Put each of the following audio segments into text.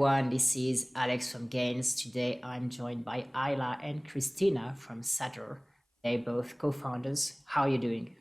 everyone, this is Alex from Gains. Today I'm joined by Isla and Christina from SATOR. They're both co-founders. How are you doing?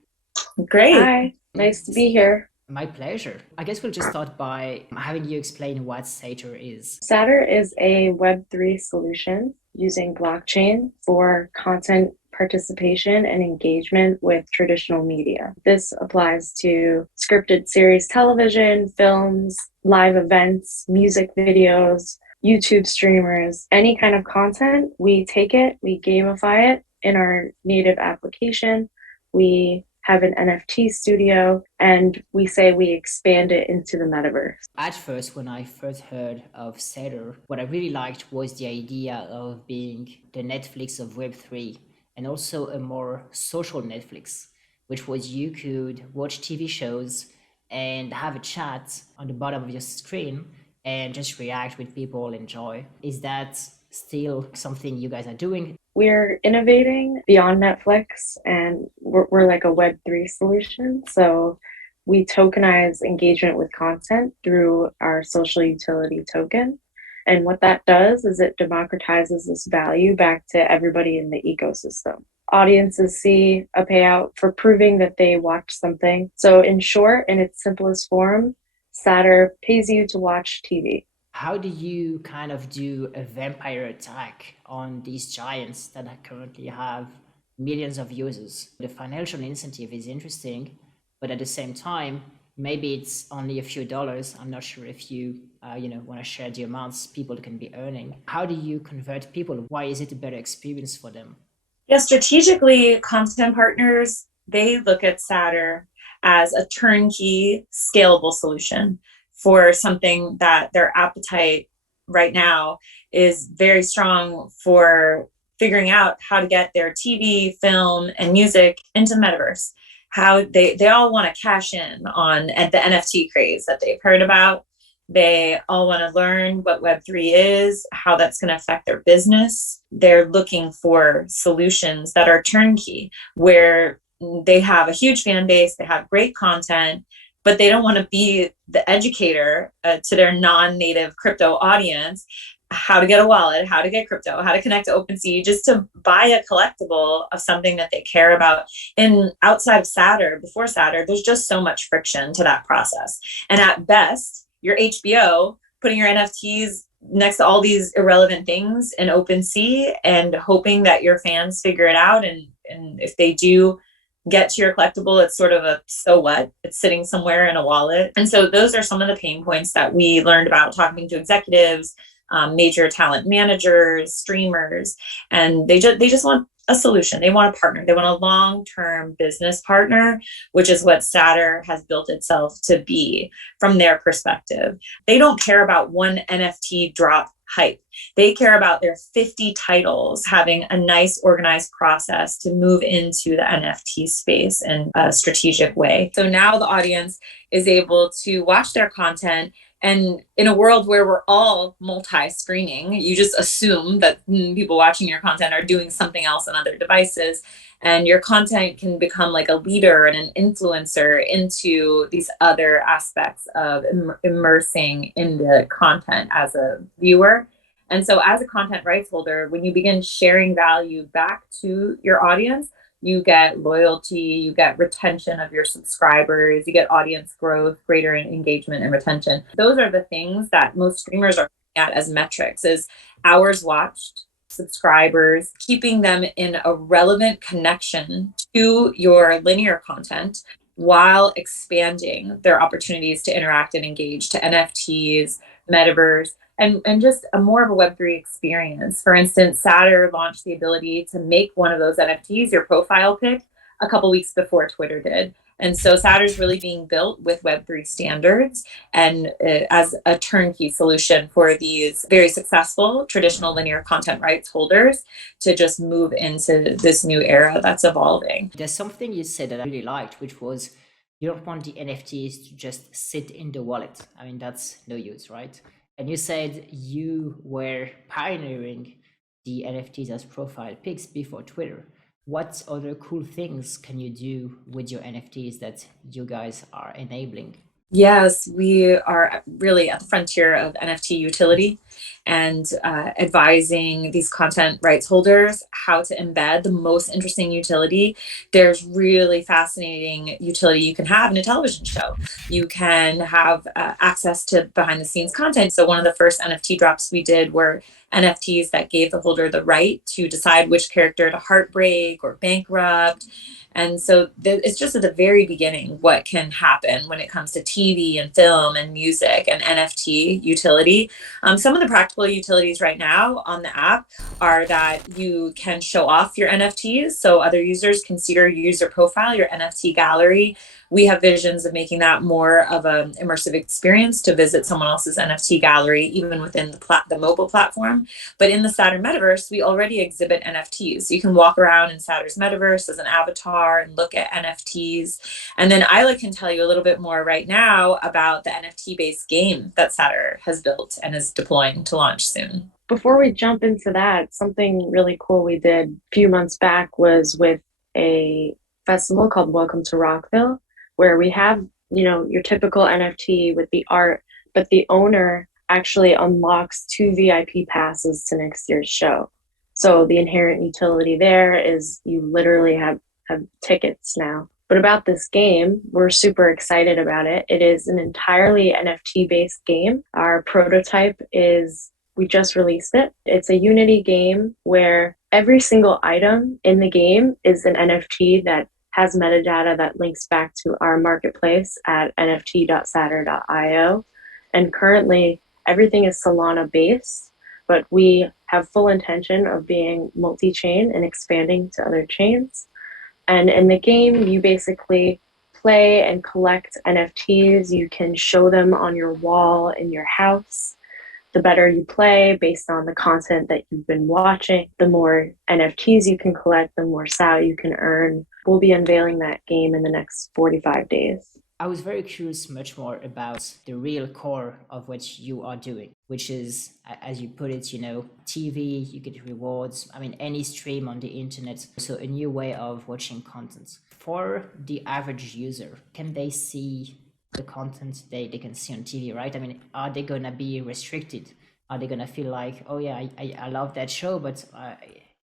Great. Hi, nice to be here. My pleasure. I guess we'll just start by having you explain what SATOR is. Sator is a Web3 solution using blockchain for content participation and engagement with traditional media. This applies to scripted series television, films, live events, music videos, YouTube streamers, any kind of content. We take it, we gamify it in our native application. We have an NFT studio, and we say we expand it into the metaverse. At first, when I first heard of SATOR, what I really liked was the idea of being the Netflix of Web3 and also a more social Netflix, which was you could watch TV shows and have a chat on the bottom of your screen and just react with people, enjoy. Is that still something you guys are doing? We're innovating beyond Netflix, and we're like a Web3 solution. So we tokenize engagement with content through our social utility token. And what that does is it democratizes this value back to everybody in the ecosystem. Audiences see a payout for proving that they watched something. So in short, in its simplest form, Saturn pays you to watch TV. How do you kind of do a vampire attack on these giants that currently have millions of users? The financial incentive is interesting, but at the same time, maybe it's only a few dollars. I'm not sure if you, want to share the amounts people can be earning. How do you convert people? Why is it a better experience for them? Yeah, strategically, content partners, they look at Saturn as a turnkey, scalable solution for something that their appetite right now is very strong for figuring out how to get their TV, film, and music into Metaverse. How they all want to cash in on the NFT craze that they've heard about. They all want to learn what Web3 is, how that's going to affect their business. They're looking for solutions that are turnkey, where they have a huge fan base, they have great content, but they don't want to be the educator to their non-native crypto audience, how to get a wallet, how to get crypto, how to connect to OpenSea, just to buy a collectible of something that they care about. And outside of Saturn, before Saturn, there's just so much friction to that process. And at best, your HBO putting your NFTs next to all these irrelevant things in OpenSea and hoping that your fans figure it out. And if they do get to your collectible, it's sort of a so what, it's sitting somewhere in a wallet. And so those are some of the pain points that we learned about talking to executives, major talent managers, streamers, and they just want a solution. They want a partner. They want a long-term business partner, which is what Saturn has built itself to be from their perspective. They don't care about one NFT drop hype. They care about their 50 titles having a nice organized process to move into the NFT space in a strategic way. So now the audience is able to watch their content. And in a world where we're all multi-screening, you just assume that people watching your content are doing something else on other devices, and your content can become like a leader and an influencer into these other aspects of immersing in the content as a viewer. And so as a content rights holder, when you begin sharing value back to your audience, you get loyalty, you get retention of your subscribers, you get audience growth, greater engagement and retention. Those are the things that most streamers are looking at as metrics, is hours watched, subscribers, keeping them in a relevant connection to your linear content while expanding their opportunities to interact and engage to NFTs, Metaverse, and just a more of a Web3 experience. For instance, Saturn launched the ability to make one of those NFTs your profile pic a couple weeks before Twitter did. And so Saturn's really being built with Web3 standards and as a turnkey solution for these very successful traditional linear content rights holders to just move into this new era that's evolving. There's something you said that I really liked, which was you don't want the NFTs to just sit in the wallet. I mean, that's no use, right? And you said you were pioneering the NFTs as profile pics before Twitter. What other cool things can you do with your NFTs that you guys are enabling? Yes, we are really at the frontier of NFT utility and advising these content rights holders how to embed the most interesting utility. There's really fascinating utility you can have in a television show. You can have access to behind the scenes content. So, one of the first NFT drops we did were NFTs that gave the holder the right to decide which character to heartbreak or bankrupt. And so it's just at the very beginning what can happen when it comes to TV and film and music and NFT utility. Some of the practical utilities right now on the app are that you can show off your NFTs so other users can see your user profile, your NFT gallery. We have visions of making that more of an immersive experience to visit someone else's NFT gallery, even within the mobile platform. But in the Sator Metaverse, we already exhibit NFTs. So you can walk around in Sator's Metaverse as an avatar and look at NFTs. And then Isla can tell you a little bit more right now about the NFT-based game that Sator has built and is deploying to launch soon. Before we jump into that, something really cool we did a few months back was with a festival called Welcome to Rockville, where we have, your typical NFT with the art, but the owner actually unlocks 2 VIP passes to next year's show. So the inherent utility there is you literally have tickets now. But about this game, we're super excited about it. It is an entirely NFT-based game. Our prototype we just released it. It's a Unity game where every single item in the game is an NFT that has metadata that links back to our marketplace at nft.sator.io. And currently, everything is Solana based, but we have full intention of being multi-chain and expanding to other chains. And in the game, you basically play and collect NFTs. You can show them on your wall in your house. The better you play based on the content that you've been watching, the more NFTs you can collect, the more SAO you can earn. We'll be unveiling that game in the next 45 days. I was very curious much more about the real core of what you are doing, which is, as you put it, TV, you get rewards. I mean, any stream on the internet. So a new way of watching content. For the average user, can they see the content they can see on TV, right? I mean, are they going to be restricted? Are they going to feel like, oh yeah, I love that show, but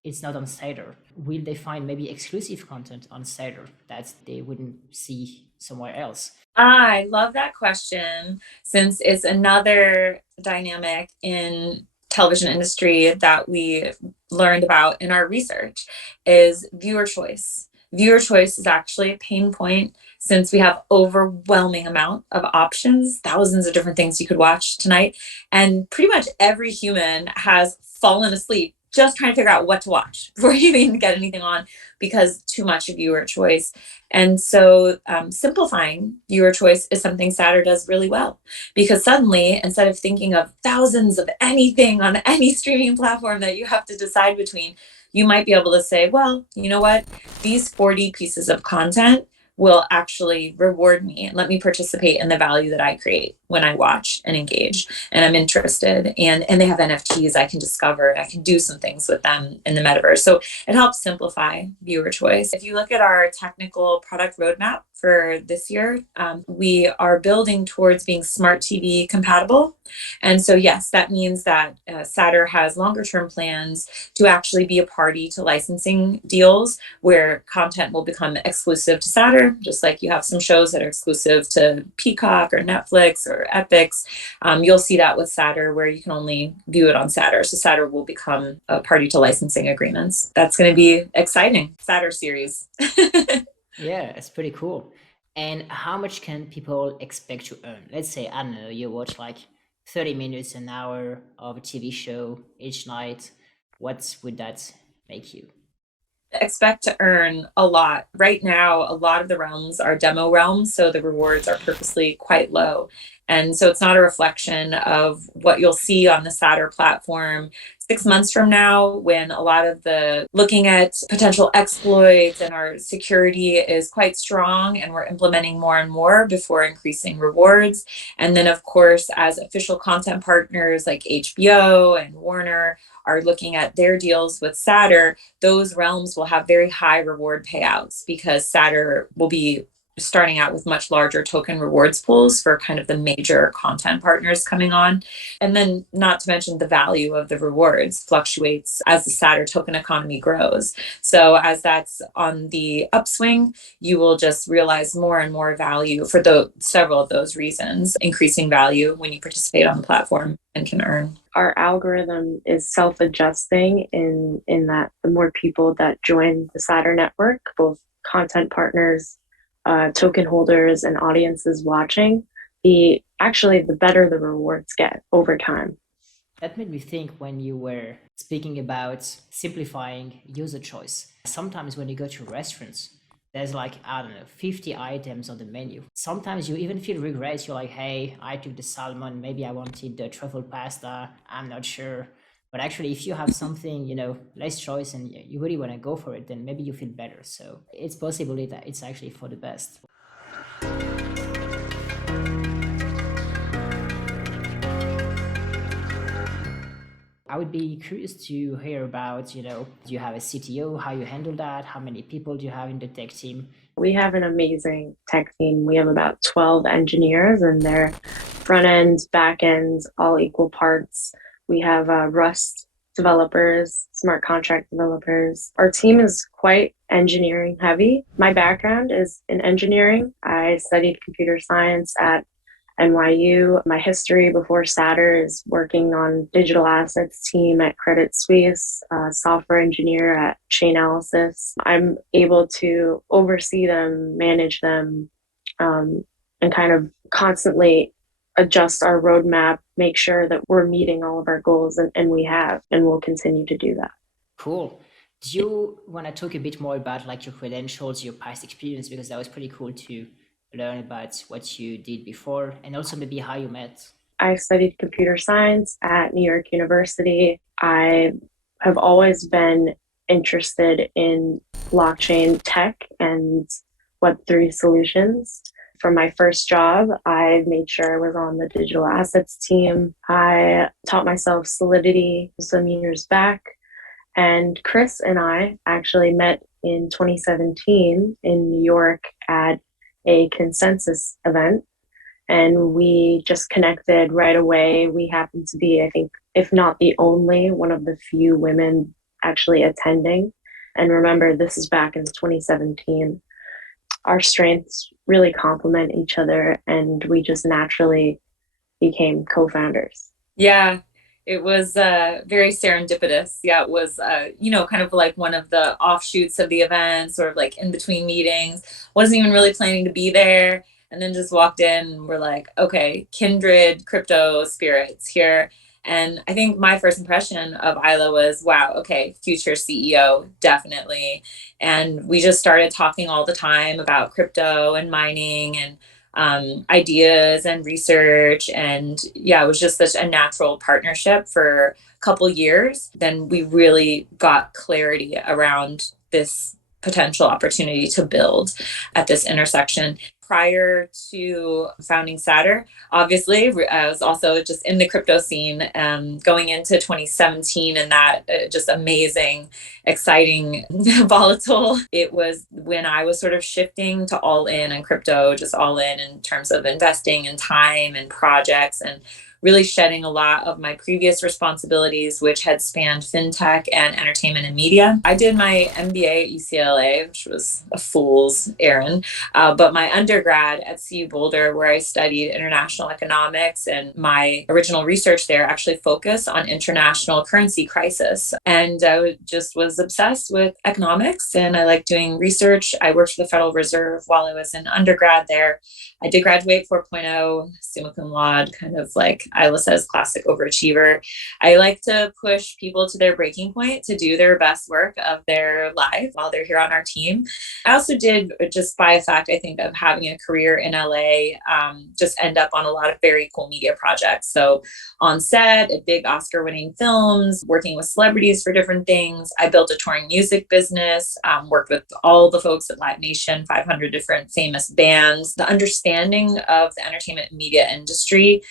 it's not on Sator? Will they find maybe exclusive content on Sator that they wouldn't see somewhere else? I love that question, since it's another dynamic in television industry that we learned about in our research is viewer choice. Viewer choice is actually a pain point since we have overwhelming amount of options, thousands of different things you could watch tonight. And pretty much every human has fallen asleep just trying to figure out what to watch before you even get anything on, because too much viewer choice. And so simplifying viewer choice is something Sator does really well, because suddenly, instead of thinking of thousands of anything on any streaming platform that you have to decide between, you might be able to say, well, you know what? These 40 pieces of content will actually reward me and let me participate in the value that I create when I watch and engage and I'm interested. And they have NFTs I can discover. I can do some things with them in the metaverse. So it helps simplify viewer choice. If you look at our technical product roadmap for this year, we are building towards being smart TV compatible. And so, yes, that means that Sator has longer term plans to actually be a party to licensing deals where content will become exclusive to Sator, just like you have some shows that are exclusive to Peacock or Netflix or Epix. You'll see that with Sator, where you can only view it on Sator. So Sator will become a party to licensing agreements. That's going to be exciting. Sator series. Yeah, it's pretty cool. And how much can people expect to earn? Let's say, I don't know, you watch like 30 minutes, an hour of a TV show each night. What would that make you? Expect to earn a lot. Right now, a lot of the realms are demo realms, so the rewards are purposely quite low. And so it's not a reflection of what you'll see on the Sator platform 6 months from now, when a lot of the looking at potential exploits and our security is quite strong and we're implementing more and more before increasing rewards. And then, of course, as official content partners like HBO and Warner are looking at their deals with Sator, those realms will have very high reward payouts because Sator will be starting out with much larger token rewards pools for kind of the major content partners coming on. And then not to mention the value of the rewards fluctuates as the Sator token economy grows. So as that's on the upswing, you will just realize more and more value for several of those reasons, increasing value when you participate on the platform and can earn. Our algorithm is self-adjusting in that the more people that join the Sator Network, both content partners, token holders, and audiences watching, the better the rewards get over time. That made me think when you were speaking about simplifying user choice. Sometimes when you go to restaurants, there's like, I don't know, 50 items on the menu. Sometimes you even feel regret. You're like, hey, I took the salmon. Maybe I wanted the truffle pasta. I'm not sure. But actually, if you have something, less choice and you really want to go for it, then maybe you feel better. So it's possible that it's actually for the best. I would be curious to hear about, do you have a CTO, how you handle that? How many people do you have in the tech team? We have an amazing tech team. We have about 12 engineers, and they're front ends, back ends, all equal parts. We have Rust developers, smart contract developers. Our team is quite engineering heavy. My background is in engineering. I studied computer science at NYU. My history before SATOR is working on digital assets team at Credit Suisse, software engineer at Chainalysis. I'm able to oversee them, manage them, and kind of constantly adjust our roadmap, make sure that we're meeting all of our goals, and we have, and we'll continue to do that. Cool. Do you want to talk a bit more about like your credentials, your past experience? Because that was pretty cool to learn about what you did before, and also maybe how you met. I studied computer science at New York University. I have always been interested in blockchain tech and Web3 solutions. For my first job, I made sure I was on the digital assets team. I taught myself Solidity some years back. And Chris and I actually met in 2017 in New York at a consensus event, and we just connected right away. We happened to be, I think, if not the only, one of the few women actually attending. And remember, this is back in 2017. Our strengths really complement each other, and we just naturally became co-founders. Yeah, it was very serendipitous. Yeah, it was, kind of like one of the offshoots of the event, sort of like in between meetings. Wasn't even really planning to be there. And then just walked in and we're like, okay, kindred crypto spirits here. And I think my first impression of Isla was, wow, okay, future CEO, definitely. And we just started talking all the time about crypto and mining and ideas and research. And yeah, it was just such a natural partnership for a couple years. Then we really got clarity around this potential opportunity to build at this intersection. Prior to founding SATOR, obviously, I was also just in the crypto scene going into 2017, and that just amazing, exciting, volatile. It was when I was sort of shifting to all in on crypto, just all in terms of investing and time and projects, and really shedding a lot of my previous responsibilities, which had spanned fintech and entertainment and media. I did my MBA at UCLA, which was a fool's errand, but my undergrad at CU Boulder, where I studied international economics, and my original research there actually focused on international currency crisis. And I just was obsessed with economics, and I liked doing research. I worked for the Federal Reserve while I was in undergrad there. I did graduate 4.0, summa cum laude, kind of like Isla says, classic overachiever. I like to push people to their breaking point to do their best work of their life while they're here on our team. I also did, just by a fact, I think, of having a career in LA, just end up on a lot of very cool media projects. So on set at big Oscar-winning films, working with celebrities for different things. I built a touring music business, worked with all the folks at Live Nation, 500 different famous bands. The understanding of the entertainment and media industry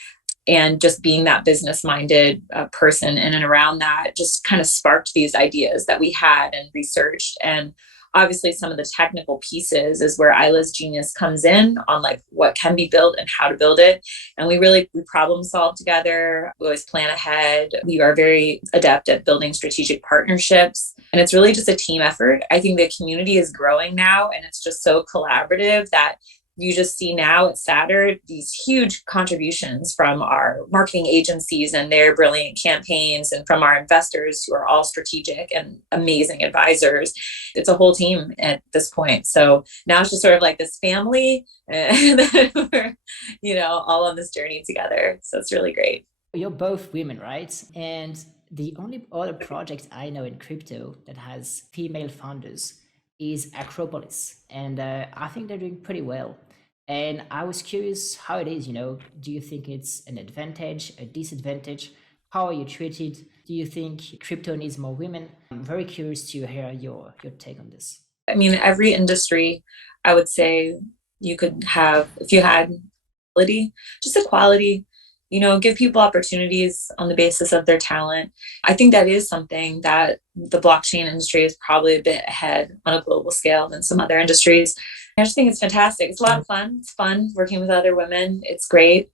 and just being that business-minded person in and around that just kind of sparked these ideas that we had and researched. And Obviously, some of the technical pieces is where Isla's genius comes in on like what can be built and how to build it. And we problem solve together. We always plan ahead. We are very adept at building strategic partnerships. And it's really just a team effort. I think the community is growing now, and it's just so collaborative that you just see now at SATOR these huge contributions from our marketing agencies and their brilliant campaigns, and from our investors who are all strategic and amazing advisors. It's a whole team at this point. So now it's just sort of like this family, and we're, all on this journey together. So it's really great. You're both women, right? And the only other project I know in crypto that has female founders is Acropolis. And I think they're doing pretty well. And I was curious how it is, do you think it's an advantage, a disadvantage? How are you treated? Do you think crypto needs more women? I'm very curious to hear your take on this. I mean, every industry, I would say you could have, if you had equality, just equality, give people opportunities on the basis of their talent. I think that is something that the blockchain industry is probably a bit ahead on a global scale than some other industries. I just think it's fantastic. It's a lot of fun. It's fun working with other women. It's great.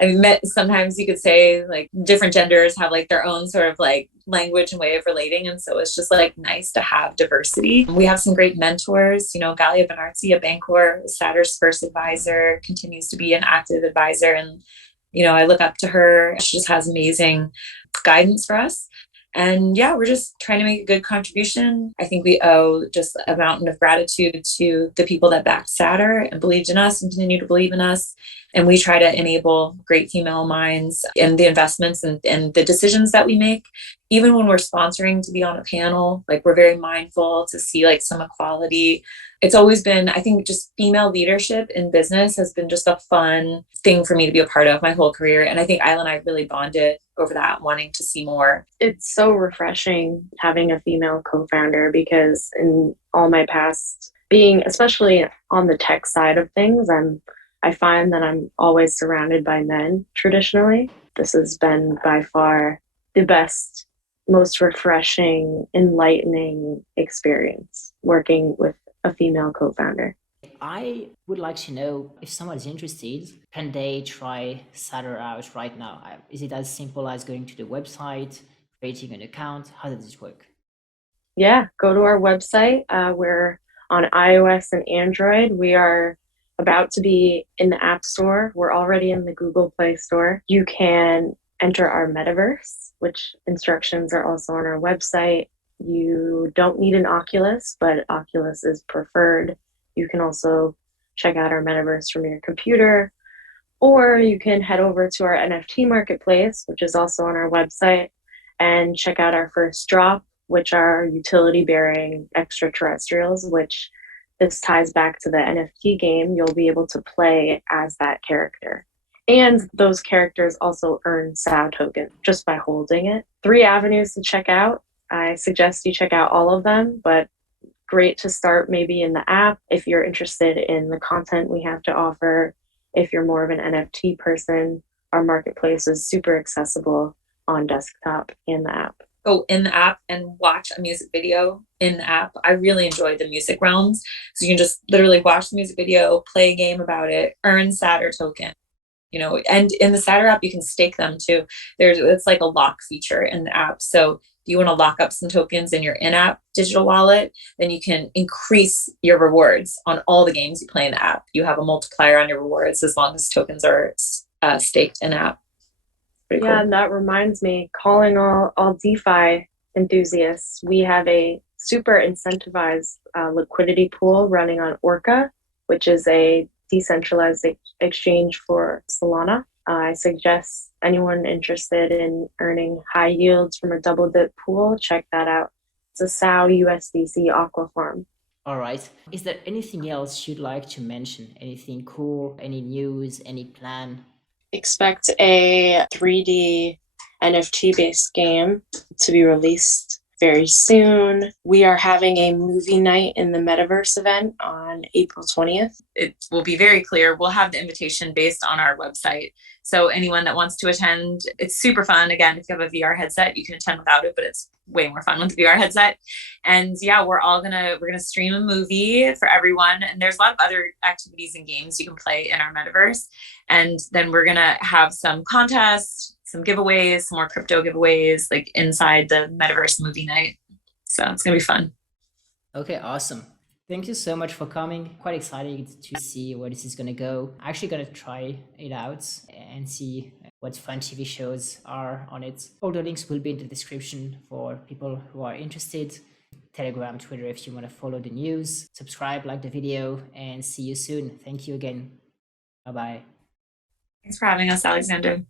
I've met, sometimes you could say like different genders have like their own sort of like language and way of relating. And so it's just like nice to have diversity. We have some great mentors, Galia Benartzi at Bancor, SATOR's first advisor, continues to be an active advisor. And, I look up to her. She just has amazing guidance for us. And yeah, we're just trying to make a good contribution. I think we owe just a mountain of gratitude to the people that backed SATOR and believed in us and continue to believe in us. And we try to enable great female minds in the investments and the decisions that we make. Even when we're sponsoring to be on a panel, like we're very mindful to see like some equality. It's always been, I think, just female leadership in business has been just a fun thing for me to be a part of my whole career. And I think Isla and I really bonded over that, wanting to see more. It's so refreshing having a female co-founder, because in all my past being, especially on the tech side of things, I find that I'm always surrounded by men traditionally. This has been by far the best, most refreshing, enlightening experience working with a female co-founder. I would like to know, if someone is interested, can they try SATOR out right now? Is it as simple as going to the website, creating an account? How does it work? Yeah, go to our website. We're on iOS and Android. We are about to be in the App Store. We're already in the Google Play Store. You can enter our Metaverse, which instructions are also on our website. You don't need an Oculus, but Oculus is preferred. You can also check out our Metaverse from your computer, or you can head over to our NFT Marketplace, which is also on our website, and check out our first drop, which are utility-bearing extraterrestrials, which this ties back to the NFT game. You'll be able to play as that character. And those characters also earn SAO token just by holding it. 3 avenues to check out. I suggest you check out all of them, but great to start maybe in the app if you're interested in the content we have to offer. If you're more of an NFT person, our marketplace is super accessible on desktop and the app. Go in the app and watch a music video in the app. I really enjoy the music realms. So you can just literally watch the music video, play a game about it, earn SATOR token. And in the SATOR app, you can stake them too. It's like a lock feature in the app. So if you want to lock up some tokens in your in-app digital wallet, then you can increase your rewards on all the games you play in the app. You have a multiplier on your rewards as long as tokens are staked in app. Pretty Yeah, cool. and that reminds me, calling all DeFi enthusiasts, we have a super incentivized liquidity pool running on Orca, which is a decentralized exchange for Solana. I suggest anyone interested in earning high yields from a double dip pool, check that out. It's a SAO USDC aqua farm. All right. Is there anything else you'd like to mention? Anything cool? Any news? Any plan? Expect a 3D NFT based game to be released very soon. We are having a movie night in the Metaverse event on April 20th. It will be very clear. We'll have the invitation based on our website. So anyone that wants to attend, it's super fun. Again, if you have a VR headset, you can attend without it, but it's way more fun with the VR headset. And yeah, we're gonna stream a movie for everyone. And there's a lot of other activities and games you can play in our metaverse. And then we're gonna have some contests, some giveaways, some more crypto giveaways, like inside the metaverse movie night. So it's gonna be fun. Okay, awesome. Thank you so much for coming. Quite excited to see where this is going to go. I'm actually going to try it out and see what fun TV shows are on it. All the links will be in the description for people who are interested. Telegram, Twitter, if you want to follow the news. Subscribe, like the video, and see you soon. Thank you again. Bye-bye. Thanks for having us, Alexandre.